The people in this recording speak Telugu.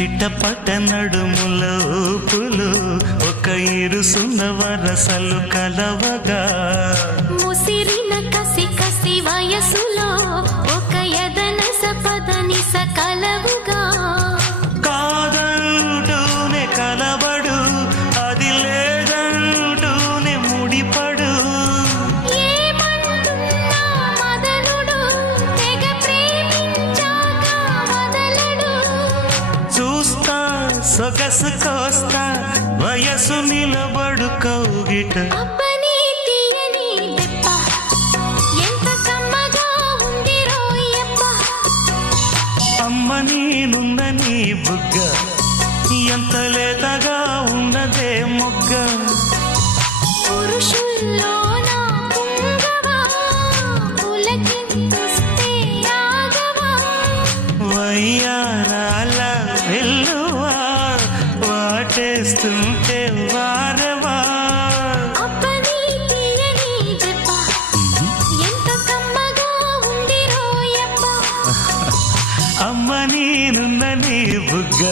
చిట్టపట్ట నడుముల ఊపులు ఒక ఇరుసున్న వరసలు కలవగా ముసిరిన కసి కసి వయసులో ఒక యదన సపదని సకలవుగా కాదంటూనే కలబడు అది లేదంటూనే ముడిపడు ఏమంటున్నా మదనుడు తెగ ప్రేమించాక వదలడు చూస్తా సొగసు కోస్తా వయసు నిలబడు కౌగిట అబ్బని తీయని దెబ్బ ఎంత కమ్మగా ఉంది రోయప్ప అమ్మ నేనున్న నీ బుగ్గ ఎంత లేతగా ఉన్నదే మొగ్గ పురుషుల్లో నా పుంగవా పులకింతుస్తే ఆగవా వయ్యారాల వెల్లువా వాటేస్తుంటే వారవా అబ్బని తీయని దెబ్బ ఎంత కమ్మగా ఉంది రోయప్ప అమ్మ నేనున్న నీ బుగ్గ